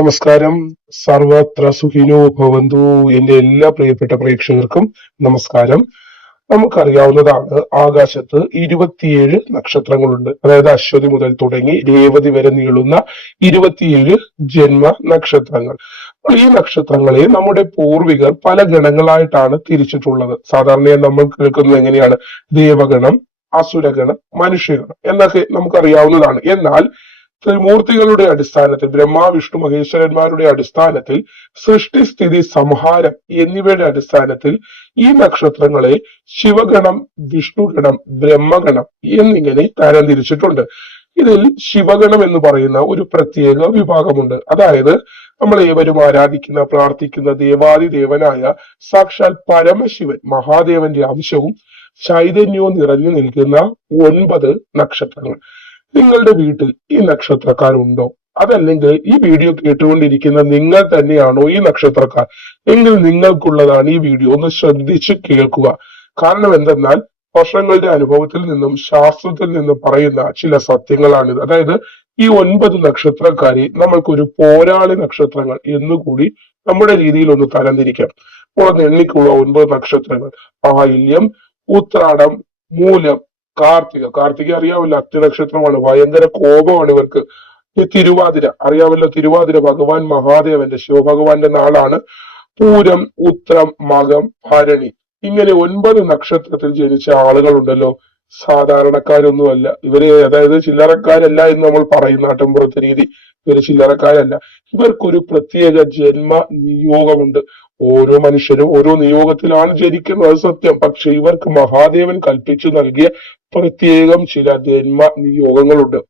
നമസ്കാരം. സർവത്ര സുഖിനോ ഭവന്തു എന്റെ എല്ലാ പ്രിയപ്പെട്ട പ്രേക്ഷകർക്കും നമസ്കാരം. നമുക്കറിയാവുന്നതാണ് ആകാശത്ത് ഇരുപത്തിയേഴ് നക്ഷത്രങ്ങളുണ്ട്. അതായത് അശ്വതി മുതൽ തുടങ്ങി രേവതി വരെ നീളുന്ന ഇരുപത്തിയേഴ് ജന്മ നക്ഷത്രങ്ങൾ. ഈ നക്ഷത്രങ്ങളെ നമ്മുടെ പൂർവികർ പല ഗണങ്ങളായിട്ടാണ് തിരിച്ചിട്ടുള്ളത്. സാധാരണയായി നമ്മൾ കേൾക്കുന്നത് എങ്ങനെയാണ്? ദേവഗണം അസുരഗണം മനുഷ്യഗണം എന്നൊക്കെ നമുക്കറിയാവുന്നതാണ്. എന്നാൽ ത്രിമൂർത്തികളുടെ അടിസ്ഥാനത്തിൽ ബ്രഹ്മ വിഷ്ണു മഹേശ്വരന്മാരുടെ അടിസ്ഥാനത്തിൽ സൃഷ്ടി സ്ഥിതി സംഹാരം എന്നിവയുടെ അടിസ്ഥാനത്തിൽ ഈ നക്ഷത്രങ്ങളെ ശിവഗണം വിഷ്ണുഗണം ബ്രഹ്മഗണം എന്നിങ്ങനെ തരംതിരിച്ചിട്ടുണ്ട്. ഇതിൽ ശിവഗണം എന്ന് പറയുന്ന ഒരു പ്രത്യേക വിഭാഗമുണ്ട്. അതായത് നമ്മൾ ഏവരും ആരാധിക്കുന്ന പ്രാർത്ഥിക്കുന്ന ദേവാദിദേവനായ സാക്ഷാൽ പരമശിവൻ മഹാദേവന്റെ അംശവും ചൈതന്യവും നിറഞ്ഞു നിൽക്കുന്ന ഒൻപത് നക്ഷത്രങ്ങൾ. നിങ്ങളുടെ വീട്ടിൽ ഈ നക്ഷത്രക്കാരുണ്ടോ? അതല്ലെങ്കിൽ ഈ വീഡിയോ കേട്ടുകൊണ്ടിരിക്കുന്ന നിങ്ങൾ തന്നെയാണോ ഈ നക്ഷത്രക്കാർ? എങ്കിൽ നിങ്ങൾക്കുള്ളതാണ് ഈ വീഡിയോ. ഒന്ന് ശ്രദ്ധിച്ച് കേൾക്കുക. കാരണം എന്തെന്നാൽ വർഷങ്ങളുടെ അനുഭവത്തിൽ നിന്നും ശാസ്ത്രത്തിൽ നിന്നും പറയുന്ന ചില സത്യങ്ങളാണിത്. അതായത് ഈ ഒൻപത് നക്ഷത്രക്കാരെ നമ്മൾക്കൊരു പോരാളി നക്ഷത്രങ്ങൾ എന്നുകൂടി നമ്മുടെ രീതിയിൽ ഒന്ന് തരംതിരിക്കാം. അപ്പോൾ എണ്ണിക്കുള്ള ഒൻപത് നക്ഷത്രങ്ങൾ. ആയില്യം ഉത്രാടം മൂലം കാർത്തിക കാർത്തിക അറിയാവില്ല അത്തിനക്ഷത്രമാണ് ഭയങ്കര കോപമാണ് ഇവർക്ക്. ഈ തിരുവാതിര അറിയാമല്ലോ തിരുവാതിര ഭഗവാൻ മഹാദേവന്റെ ശിവഭഗവാന്റെ നാളാണ്. പൂരം ഉത്രം മകം ഭരണി. ഇങ്ങനെ ഒൻപത് നക്ഷത്രത്തിൽ ജനിച്ച ആളുകളുണ്ടല്ലോ. സാധാരണക്കാരൊന്നുമല്ല. ഇവർ അതായത് ചില്ലറക്കാരല്ല എന്ന് നമ്മൾ പറയും നാട്ടിൻപുറത്തെ രീതി. ഇവർ ചില്ലറക്കാരല്ല. ഇവർക്കൊരു പ്രത്യേക ജന്മ നിയോഗമുണ്ട്. ഓരോ മനുഷ്യരും ഓരോ നിയോഗത്തിലാണ് ജനിക്കുന്നത് സത്യം. പക്ഷെ ഇവർക്ക് മഹാദേവൻ കൽപ്പിച്ചു നൽകിയ പ്രത്യേകം ചില ജന്മ നിയോഗങ്ങളുണ്ട്.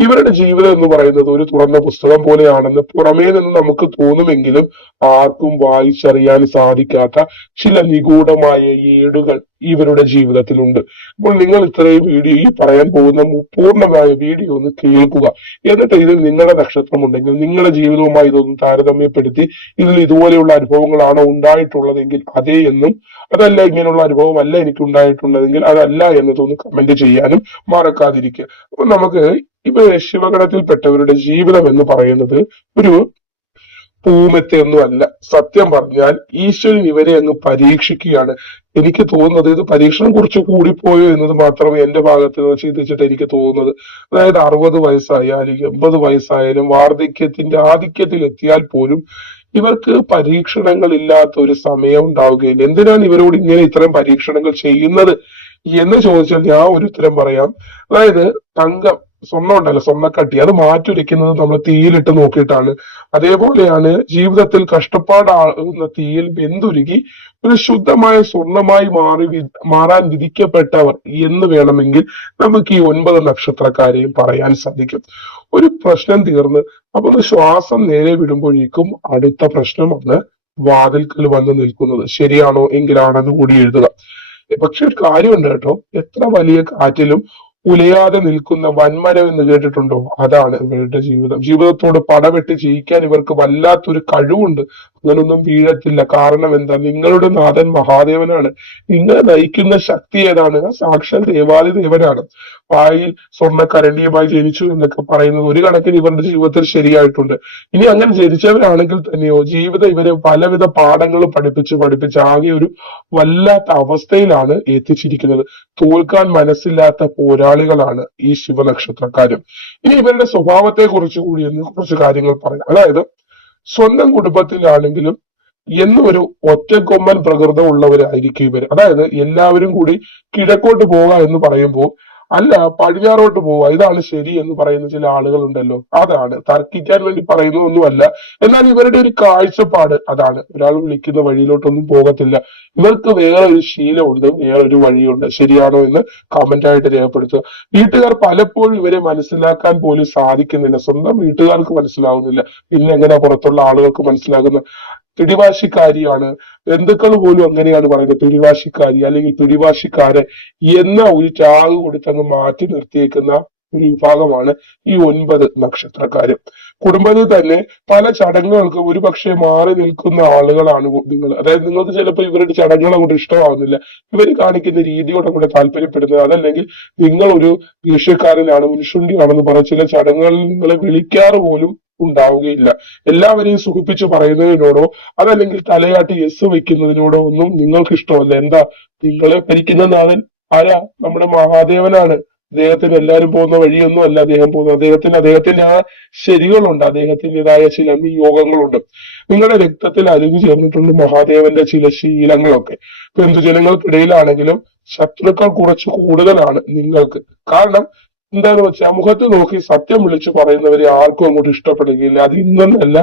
ഇവരുടെ ജീവിതം എന്ന് പറയുന്നത് ഒരു തുറന്ന പുസ്തകം പോലെയാണെന്ന് പുറമേ നിന്ന് നമുക്ക് തോന്നുമെങ്കിലും ആർക്കും വായിച്ചറിയാൻ സാധിക്കാത്ത ചില നിഗൂഢമായ ഏടുകൾ ഇവരുടെ ജീവിതത്തിലുണ്ട്. അപ്പോൾ നിങ്ങൾ ഇത്രയും വീഡിയോ ഈ പറയാൻ പോകുന്ന പൂർണമായ വീഡിയോ ഒന്ന് കേൾക്കുക. എന്നിട്ട് ഇതിൽ നിങ്ങളുടെ നക്ഷത്രം ഉണ്ടെങ്കിൽ നിങ്ങളുടെ ജീവിതവുമായി ഇതൊന്ന് താരതമ്യപ്പെടുത്തി ഇതിൽ ഇതുപോലെയുള്ള അനുഭവങ്ങളാണോ ഉണ്ടായിട്ടുള്ളതെങ്കിൽ അതേ എന്നും അതല്ല ഇങ്ങനെയുള്ള അനുഭവം അല്ല എനിക്ക് ഉണ്ടായിട്ടുള്ളതെങ്കിൽ അതല്ല എന്നതൊന്ന് കമന്റ് ചെയ്യാനും മറക്കാതിരിക്കുക. അപ്പൊ നമുക്ക് ഇവ ശിവഗണത്തിൽപ്പെട്ടവരുടെ ജീവിതം എന്ന് പറയുന്നത് ഒരു പൂമെത്തൊന്നും അല്ല. സത്യം പറഞ്ഞാൽ ഈശ്വരൻ ഇവരെ അങ്ങ് പരീക്ഷിക്കുകയാണ്. എനിക്ക് തോന്നുന്നത് ഇത് പരീക്ഷണം കുറച്ച് കൂടിപ്പോയോ എന്നത് മാത്രമേ എന്റെ ഭാഗത്ത് നിന്ന് ചിന്തിച്ചിട്ട് എനിക്ക് തോന്നുന്നത്. അതായത് അറുപത് വയസ്സായാലും എൺപത് വയസ്സായാലും വാർദ്ധക്യത്തിന്റെ ആധിക്യത്തിൽ എത്തിയാൽ പോലും ഇവർക്ക് പരീക്ഷണങ്ങൾ ഇല്ലാത്ത ഒരു സമയം ഉണ്ടാവുകയില്ല. എന്തിനാണ് ഇവരോട് ഇങ്ങനെ ഇത്തരം പരീക്ഷണങ്ങൾ ചെയ്യുന്നത്? എന്ന് ചോദിച്ചാൽ ഞാൻ ഒരു ഉത്തരം പറയാം. അതായത് തങ്കം സ്വർണം ഉണ്ടല്ലോ സ്വർണക്കട്ടി അത് മാറ്റുരയ്ക്കുന്നത് നമ്മൾ തീയിലിട്ട് നോക്കിയിട്ടാണ്. അതേപോലെയാണ് ജീവിതത്തിൽ കഷ്ടപ്പാടാകുന്ന തീയിൽ വെന്തുരുകി ഒരു ശുദ്ധമായ സ്വർണമായി മാറി മാറാൻ വിധിക്കപ്പെട്ടവർ എന്ന് വേണമെങ്കിൽ നമുക്ക് ഈ ഒൻപത് നക്ഷത്രക്കാരെയും പറയാൻ സാധിക്കും. ഒരു പ്രശ്നം തീർന്ന് അപ്പൊ ശ്വാസം നേരെ വിടുമ്പോഴേക്കും അടുത്ത പ്രശ്നമാണ് വാതിൽക്കൽ വന്ന് നിൽക്കുന്നത്. ശരിയാണോ എങ്കിലാണെന്ന് കൂടി എഴുതുക. പക്ഷെ ഒരു കാര്യമുണ്ട് കേട്ടോ. എത്ര വലിയ കാറ്റിലും ഉലയാതെ നിൽക്കുന്ന വൻമരം എന്ന് കേട്ടിട്ടുണ്ടോ? അതാണ് ഇവരുടെ ജീവിതം. ജീവിതത്തോട് പടവെട്ടി ജയിക്കാൻ ഇവർക്ക് വല്ലാത്തൊരു കഴിവുണ്ട്. അങ്ങനൊന്നും വീഴത്തില്ല. കാരണം എന്താ? നിങ്ങളുടെ നാഥൻ മഹാദേവനാണ്. നിങ്ങളെ നയിക്കുന്ന ശക്തി ഏതാണ്? സാക്ഷാൽ ദേവാദി ദേവനാണ്. വായിൽ സ്വർണ കരണ്ടിയുമായി ജനിച്ചു എന്നൊക്കെ പറയുന്നത് ഒരു കണക്കിന് ഇവരുടെ ജീവിതത്തിൽ ശരിയായിട്ടുണ്ട്. ഇനി അങ്ങനെ ജനിച്ചവരാണെങ്കിൽ തന്നെയോ ജീവിതം ഇവരെ പലവിധ പാഠങ്ങൾ പഠിപ്പിച്ച് പഠിപ്പിച്ച് ആകെ ഒരു വല്ലാത്ത അവസ്ഥയിലാണ് എത്തിച്ചിരിക്കുന്നത്. തോൽക്കാൻ മനസ്സില്ലാത്ത പോരാളികളാണ് ഈ ശിവനക്ഷത്രക്കാരും. ഇനി ഇവരുടെ സ്വഭാവത്തെ കുറിച്ച് കൂടി എന്ന് കുറച്ച് കാര്യങ്ങൾ പറയാം. അതായത് സ്വന്തം കുടുംബത്തിലാണെങ്കിലും എന്നും ഒരു ഒറ്റക്കൊമ്പൻ പ്രകൃതം ഉള്ളവരായിരിക്കും ഇവർ അതായത് എല്ലാവരും കൂടി കിഴക്കോട്ട് പോവുക എന്ന് പറയുമ്പോൾ അല്ല പടിഞ്ഞാറോട്ട് പോവുക. ഇതാണ് ശരി എന്ന് പറയുന്ന ചില ആളുകളുണ്ടല്ലോ. അതാണ്. തർക്കിക്കാൻ വേണ്ടി പറയുന്നതൊന്നുമല്ല എന്നാൽ ഇവരുടെ ഒരു കാഴ്ചപ്പാട് അതാണ്. ഒരാൾ വിളിക്കുന്ന വഴിയിലോട്ടൊന്നും പോകത്തില്ല. ഇവർക്ക് വേറെ ഒരു ശീലമുണ്ട് വേറെ ഒരു വഴിയുണ്ട്. ശരിയാണോ എന്ന് കമന്റ് ആയിട്ട് രേഖപ്പെടുത്തുക. വീട്ടുകാർ പലപ്പോഴും ഇവരെ മനസ്സിലാക്കാൻ പോലും സാധിക്കുന്നില്ല. സ്വന്തം വീട്ടുകാർക്ക് മനസ്സിലാവുന്നില്ല. പിന്നെ എങ്ങനെ പുറത്തുള്ള ആളുകൾക്ക് മനസ്സിലാകുന്ന പിടിവാശിക്കാരിയാണ് ബന്ധുക്കൾ പോലും അങ്ങനെയാണ് പറയുന്നത്. പിടിവാശിക്കാരി അല്ലെങ്കിൽ പിടിവാശിക്കാരൻ എന്ന ഒരു ടാഗ് കൊടുത്തങ്ങ് മാറ്റി നിർത്തിയേക്കുന്ന ഒരു വിഭാഗമാണ് ഈ ഒൻപത് നക്ഷത്രക്കാര്. കുടുംബത്തിൽ തന്നെ പല ചടങ്ങുകൾക്ക് ഒരു പക്ഷേ മാറി നിൽക്കുന്ന ആളുകളാണ് നിങ്ങൾ. അതായത് നിങ്ങൾക്ക് ചിലപ്പോൾ ഇവരുടെ ചടങ്ങുകൾ അങ്ങോട്ട് ഇഷ്ടമാവുന്നില്ല. ഇവർ കാണിക്കുന്ന രീതിയോടെ കൂടെ താല്പര്യപ്പെടുന്നത് അതല്ലെങ്കിൽ നിങ്ങൾ ഒരു ദേഷ്യക്കാരനാണ് മുൻഷുണ്ടിയാണെന്ന് പറഞ്ഞ ചില ചടങ്ങുകളിൽ നിങ്ങളെ വിളിക്കാറ് പോലും ഉണ്ടാവുകയില്ല. എല്ലാവരെയും സുഖിപ്പിച്ച് പറയുന്നതിനോടോ അതല്ലെങ്കിൽ തലയാട്ടി എസ് വെക്കുന്നതിനോടോ ഒന്നും നിങ്ങൾക്ക് ഇഷ്ടമല്ല എന്താ? നിങ്ങളെ ഭരിക്കുന്ന നാഥൻ ആരാ? നമ്മുടെ മഹാദേവനാണ്. അദ്ദേഹത്തിന് എല്ലാവരും പോകുന്ന വഴിയൊന്നും അല്ല അദ്ദേഹം പോകുന്നത്. അദ്ദേഹത്തിന് അദ്ദേഹത്തിന്റെ ആ ശരികളുണ്ട്. അദ്ദേഹത്തിന്റെതായ ചില യോഗങ്ങളുണ്ട് നിങ്ങളുടെ രക്തത്തിൽ അലിഞ്ഞു ചേർന്നിട്ടുണ്ട് മഹാദേവന്റെ ചില ശീലങ്ങളൊക്കെ. ബന്ധുജനങ്ങൾക്കിടയിലാണെങ്കിലും ശത്രുക്കൾ കുറച്ച് കൂടുതലാണ് നിങ്ങൾക്ക്. കാരണം എന്താന്ന് വെച്ചാൽ മുഖത്ത് നോക്കി സത്യം വിളിച്ചു പറയുന്നവരെ ആർക്കും അങ്ങോട്ട് ഇഷ്ടപ്പെടുകയില്ല. അത് ഇന്നല്ല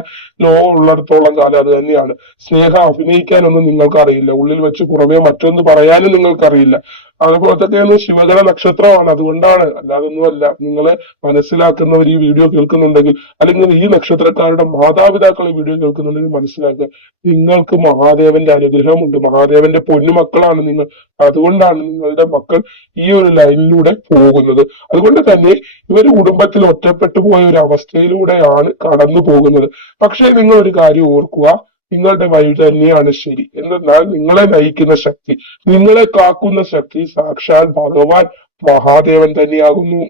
ലോകം ഉള്ളിടത്തോളം കാലം അത് തന്നെയാണ്. സ്നേഹം അഭിനയിക്കാനൊന്നും നിങ്ങൾക്ക് അറിയില്ല ഉള്ളിൽ വെച്ച് പുറമേ മറ്റൊന്ന് പറയാനും നിങ്ങൾക്കറിയില്ല. അതുപോലെ തന്നെയൊന്നും ശിവഗണ നക്ഷത്രമാണ്. അതുകൊണ്ടാണ് അല്ലാതൊന്നുമല്ല. നിങ്ങൾ മനസ്സിലാക്കുന്നവർ ഈ വീഡിയോ കേൾക്കുന്നുണ്ടെങ്കിൽ അല്ലെങ്കിൽ ഈ നക്ഷത്രക്കാരുടെ മാതാപിതാക്കൾ ഈ വീഡിയോ കേൾക്കുന്നുണ്ടെങ്കിൽ മനസ്സിലാക്കുക. നിങ്ങൾക്ക് മഹാദേവന്റെ അനുഗ്രഹമുണ്ട്. മഹാദേവന്റെ പൊന്നുമക്കളാണ് നിങ്ങൾ. അതുകൊണ്ടാണ് നിങ്ങളുടെ മക്കൾ ഈ ഒരു ലൈനിലൂടെ പോകുന്നത്. അതുകൊണ്ട് തന്നെ ഇവർ കുടുംബത്തിൽ ഒറ്റപ്പെട്ടു പോയ ഒരു അവസ്ഥയിലൂടെയാണ് കടന്നു പോകുന്നത് പക്ഷേ നിങ്ങൾ ഒരു കാര്യം ഓർക്കുക. നിങ്ങളുടെ വഴി തന്നെയാണ് ശരി. എന്നാൽ നിങ്ങളെ നയിക്കുന്ന ശക്തി നിങ്ങളെ കാക്കുന്ന ശക്തി സാക്ഷാൽ ഭഗവാൻ മഹാദേവൻ തന്നെയാകുന്നു.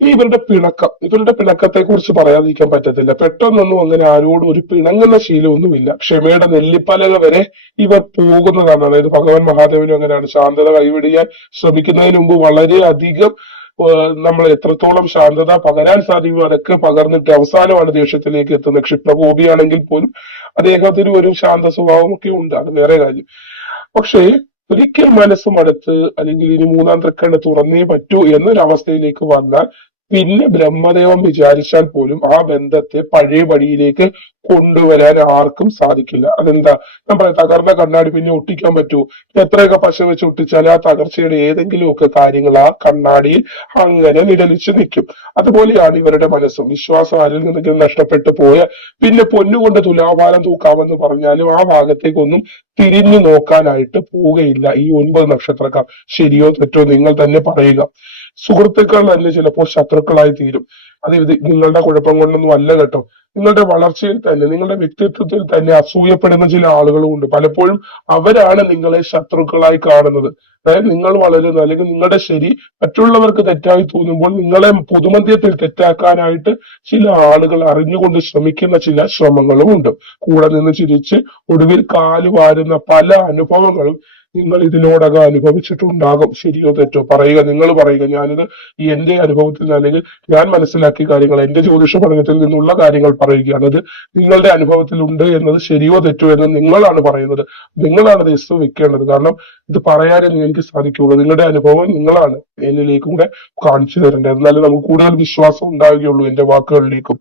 ഇവരുടെ പിണക്കം ഇവരുടെ പിണക്കത്തെ കുറിച്ച് പറയാതിരിക്കാൻ പറ്റത്തില്ല. പെട്ടെന്നൊന്നും അങ്ങനെ ആരോടും ഒരു പിണങ്ങുന്ന ശീലമൊന്നുമില്ല. ക്ഷമയുടെ നെല്ലിപ്പലക വരെ ഇവർ പോകുന്നതാണ്. അതായത് ഭഗവാൻ മഹാദേവനും അങ്ങനെയാണ്. ശാന്തത കൈവിടിയാൻ ശ്രമിക്കുന്നതിന് മുമ്പ് വളരെയധികം നമ്മൾ എത്രത്തോളം ശാന്തത പകരാൻ സാധിക്കും അതൊക്കെ പകർന്നിട്ട് അവസാനമാണ് ദേഷ്യത്തിലേക്ക് എത്തുന്നത് ക്ഷിപ്രകോപിയാണെങ്കിൽ പോലും അദ്ദേഹത്തിന് ഒരു ശാന്ത സ്വഭാവമൊക്കെ ഉണ്ട്. അത് വേറെ കാര്യം. പക്ഷേ ഒരിക്കൽ മനസ്സ് മടുത്ത് അല്ലെങ്കിൽ ഇനി മൂന്നാം തൃക്കണ്ണ് തുറന്നേ പറ്റൂ എന്നൊരവസ്ഥയിലേക്ക് വന്നാൽ പിന്നെ ബ്രഹ്മദേവം വിചാരിച്ചാൽ പോലും ആ ബന്ധത്തെ പഴയ പടിയിലേക്ക് കൊണ്ടുവരാൻ ആർക്കും സാധിക്കില്ല. അതെന്താ? ഞാൻ പറയാം തകർന്ന കണ്ണാടി പിന്നെ ഒട്ടിക്കാൻ പറ്റൂ. എത്രയൊക്കെ പശ വെച്ച് ഒട്ടിച്ചാൽ ആ തകർച്ചയുടെ ഏതെങ്കിലുമൊക്കെ കാര്യങ്ങൾ ആ കണ്ണാടിയിൽ അങ്ങനെ നിഴലിച്ചു നിൽക്കും. അതുപോലെയാണ് ഇവരുടെ മനസ്സും. വിശ്വാസം ആരിൽ നിന്നെങ്കിലും നഷ്ടപ്പെട്ടു പോയ പിന്നെ പൊന്നുകൊണ്ട് തുലാഭാരം തൂക്കാമെന്ന് പറഞ്ഞാലും ആ ഭാഗത്തേക്കൊന്നും തിരിഞ്ഞു നോക്കാനായിട്ട് പോവുകയില്ല ഈ ഒൻപത് നക്ഷത്രക്കാർ. ശരിയോ തെറ്റോ നിങ്ങൾ തന്നെ പറയുക. സുഹൃത്തുക്കൾ തന്നെ ചിലപ്പോൾ ശത്രുക്കളായി തീരും. അത് ഇത് നിങ്ങളുടെ കുഴപ്പം കൊണ്ടൊന്നും അല്ല കേട്ടോ. നിങ്ങളുടെ വളർച്ചയിൽ തന്നെ നിങ്ങളുടെ വ്യക്തിത്വത്തിൽ തന്നെ അസൂയപ്പെടുന്ന ചില ആളുകളും ഉണ്ട് പലപ്പോഴും അവരാണ് നിങ്ങളെ ശത്രുക്കളായി കാണുന്നത്. അതായത് നിങ്ങൾ വളരുന്ന അല്ലെങ്കിൽ നിങ്ങളുടെ ശരി മറ്റുള്ളവർക്ക് തെറ്റായി തോന്നുമ്പോൾ നിങ്ങളെ പൊതുമധ്യത്തിൽ തെറ്റാക്കാനായിട്ട് ചില ആളുകൾ അറിഞ്ഞുകൊണ്ട് ശ്രമിക്കുന്ന ചില ശ്രമങ്ങളും ഉണ്ട് കൂടെ നിന്ന് ചിരിച്ച് ഒടുവിൽ കാലുവാരുന്ന പല അനുഭവങ്ങളും നിങ്ങൾ ഇതിനോടകം അനുഭവിച്ചിട്ടുണ്ടാകും. ശരിയോ തെറ്റോ? പറയുക നിങ്ങൾ പറയുക. ഞാനിത് എന്റെ അനുഭവത്തിൽ നിന്ന് അല്ലെങ്കിൽ ഞാൻ മനസ്സിലാക്കിയ കാര്യങ്ങൾ എന്റെ ജ്യോതിഷ പഠനത്തിൽ നിന്നുള്ള കാര്യങ്ങൾ പറയുകയാണ്. അത് നിങ്ങളുടെ അനുഭവത്തിൽ ഉണ്ട് എന്നത് ശരിയോ തെറ്റോ എന്ന് നിങ്ങളാണ് പറയുന്നത്. നിങ്ങളാണ് ഇത് വെക്കേണ്ടത്. കാരണം ഇത് പറയാനേ എനിക്ക് സാധിക്കുകയുള്ളൂ നിങ്ങളുടെ അനുഭവം നിങ്ങളാണ് എന്നിലേക്കും കൂടെ കാണിച്ചു തരേണ്ടത് എന്നാലും നമുക്ക് കൂടുതൽ വിശ്വാസം ഉണ്ടാവുകയുള്ളൂ എന്റെ വാക്കുകളിലേക്കും.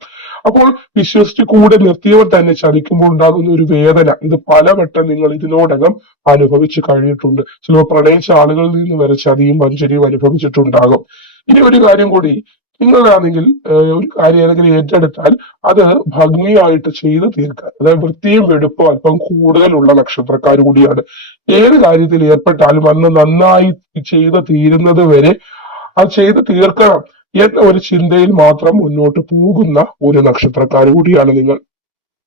അപ്പോൾ വിശ്വസിച്ച് കൂടെ നിർത്തിയവർ തന്നെ ചതിക്കുമ്പോൾ ഉണ്ടാകുന്ന ഒരു വേദന. ഇത് പലവട്ടം നിങ്ങൾ ഇതിനോടകം അനുഭവിച്ചു കഴിഞ്ഞിട്ടുണ്ട്. ചിലപ്പോൾ പ്രണയിച്ച ആളുകളിൽ നിന്ന് വരെ ചതിയും വഞ്ചനയും അനുഭവിച്ചിട്ടുണ്ടാകും. ഇനി ഒരു കാര്യം കൂടി. നിങ്ങളാണെങ്കിൽ ഒരു കാര്യം ഏതെങ്കിലും ഏറ്റെടുത്താൽ അത് ഭംഗിയായിട്ട് ചെയ്ത് തീർക്കാൻ. അതായത് വൃത്തിയും വെടുപ്പും അല്പം കൂടുതലുള്ള നക്ഷത്രക്കാർ കൂടിയാണ്. ഏത് കാര്യത്തിൽ ഏർപ്പെട്ടാലും അന്ന് നന്നായി ചെയ്ത് തീരുന്നത് വരെ അത് ചെയ്ത് തീർക്കണം എന്ന ഒരു ചിന്തയിൽ മാത്രം മുന്നോട്ട് പോകുന്ന ഒരു നക്ഷത്രക്കാർ കൂടിയാണ് നിങ്ങൾ.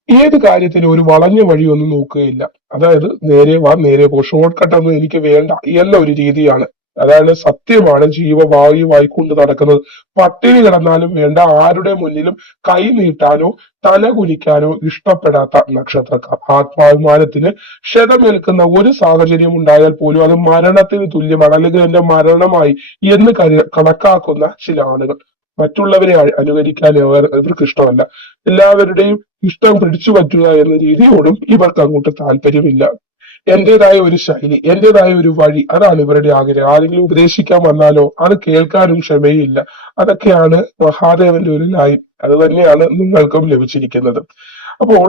ഏത് കാര്യത്തിനും ഒരു വളഞ്ഞ വഴിയൊന്നും നോക്കുകയില്ല. അതായത് നേരെ വാ നേരെ പോ ഷോർട്ട് കട്ട് ഒന്നും എനിക്ക് വേണ്ട എന്ന ഒരു രീതിയാണ്. അതാണ് സത്യമാണ് ജീവവായുവായി കൊണ്ട് നടക്കുന്നത്. പട്ടിണി കിടന്നാലും വേണ്ട ആരുടെ മുന്നിലും കൈ നീട്ടാനോ തല കുനിക്കാനോ ഇഷ്ടപ്പെടാത്ത നക്ഷത്രക്കാർ. ആത്മാഭിമാനത്തിന് ക്ഷതമേൽക്കുന്ന ഒരു സാഹചര്യം ഉണ്ടായാൽ പോലും അത് മരണത്തിന് തുല്യമാണ് അല്ലെങ്കിൽ എന്റെ മരണമായി എന്ന് കണക്കാക്കുന്ന ചില ആളുകൾ. മറ്റുള്ളവരെ അനുകരിക്കാൻ ഇവർക്ക് ഇഷ്ടമല്ല. എല്ലാവരുടെയും ഇഷ്ടം പിടിച്ചു പറ്റുക എന്ന രീതിയോടും ഇവർക്ക് അങ്ങോട്ട് താല്പര്യമില്ല. എന്റേതായ ഒരു ശൈലി എന്റേതായ ഒരു വഴി അതാണ് ഇവരുടെ ആഗ്രഹം. ആരെങ്കിലും ഉപദേശിക്കാൻ വന്നാലോ അത് കേൾക്കാനും ക്ഷമയില്ല അതൊക്കെയാണ് മഹാദേവന്റെ ഒരു ലൈൻ. അത് തന്നെയാണ് നിങ്ങൾക്കും ലഭിച്ചിരിക്കുന്നത്. അപ്പോൾ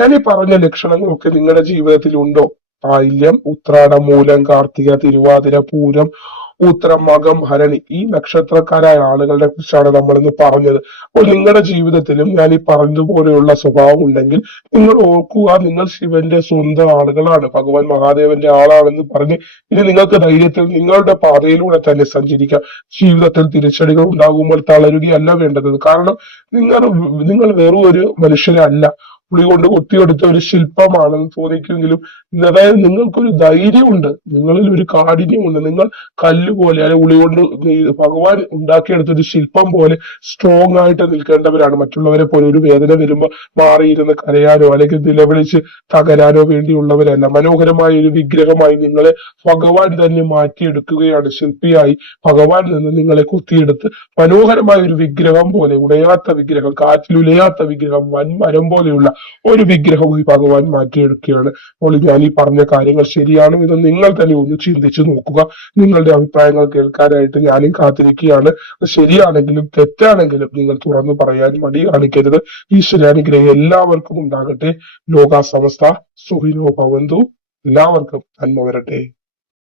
ഞാൻ ഈ പറഞ്ഞ ലക്ഷണങ്ങളൊക്കെ നിങ്ങളുടെ ജീവിതത്തിൽ ഉണ്ടോ ആയില്യം ഉത്രാടം മൂലം കാർത്തിക തിരുവാതിര പൂരം ഉത്തരം മകം ഭരണി ഈ നക്ഷത്രക്കാരായ ആളുകളെ കുറിച്ചാണ് നമ്മൾ ഇന്ന് പറഞ്ഞത്. അപ്പോൾ നിങ്ങളുടെ ജീവിതത്തിലും ഞാൻ ഈ പറഞ്ഞതുപോലെയുള്ള സ്വഭാവം ഉണ്ടെങ്കിൽ നിങ്ങൾ ഓർക്കുക നിങ്ങൾ ശിവന്റെ സ്വന്തം ആളുകളാണ്. ഭഗവാൻ മഹാദേവന്റെ ആളാണെന്ന് പറഞ്ഞ് ഇനി നിങ്ങൾക്ക് ധൈര്യത്തിൽ നിങ്ങളുടെ പാതയിലൂടെ തന്നെ സഞ്ചരിക്കാം. ജീവിതത്തിൽ തിരിച്ചടികൾ ഉണ്ടാകുമ്പോൾ തളരുകയല്ല വേണ്ടത്. കാരണം നിങ്ങൾ നിങ്ങൾ വെറും ഒരു മനുഷ്യരല്ല. പുളി കൊണ്ട് കൊത്തിയെടുത്ത ഒരു ശില്പമാണെന്ന് തോന്നിക്കുമെങ്കിലും അതായത് നിങ്ങൾക്കൊരു ധൈര്യമുണ്ട്. നിങ്ങളിൽ ഒരു കാഠിന്യമുണ്ട്. നിങ്ങൾ കല്ല് പോലെ അല്ലെങ്കിൽ ഉളി കൊണ്ട് ഭഗവാൻ ഉണ്ടാക്കിയെടുത്ത ഒരു ശില്പം പോലെ സ്ട്രോങ് ആയിട്ട് നിൽക്കേണ്ടവരാണ്. മറ്റുള്ളവരെ പോലെ ഒരു വേദന വരുമ്പോൾ മാറിയിരുന്ന് കരയാനോ അല്ലെങ്കിൽ നിലവിളിച്ച് തകരാനോ വേണ്ടിയുള്ളവരല്ല. മനോഹരമായ ഒരു വിഗ്രഹമായി നിങ്ങളെ ഭഗവാൻ തന്നെ മാറ്റിയെടുക്കുകയാണ്. ശില്പിയായി ഭഗവാൻ നിന്ന് നിങ്ങളെ കുത്തിയെടുത്ത് മനോഹരമായ ഒരു വിഗ്രഹം പോലെ ഉടയാത്ത വിഗ്രഹം കാറ്റിലുലയാത്ത വിഗ്രഹം വൻ മരം പോലെയുള്ള ഒരു വിഗ്രഹമായി ഭഗവാൻ മാറ്റിയെടുക്കുകയാണ്. അപ്പോൾ ഞാൻ ഈ പറഞ്ഞ കാര്യങ്ങൾ ശരിയാണോ? ഇത് നിങ്ങൾ തന്നെ ഒന്ന് ചിന്തിച്ചു നോക്കുക. നിങ്ങളുടെ അഭിപ്രായങ്ങൾ കേൾക്കാനായിട്ട് ഞാനും കാത്തിരിക്കുകയാണ്. ശരിയാണെങ്കിലും തെറ്റാണെങ്കിലും നിങ്ങൾ തുറന്നു പറയാൻ മടി കാണിക്കരുത്. ഈശ്വരാനുഗ്രഹം എല്ലാവർക്കും ഉണ്ടാകട്ടെ. ലോകാസമസ്ത സുഖിനോ ഭവന്തു. എല്ലാവർക്കും നന്മ വരട്ടെ.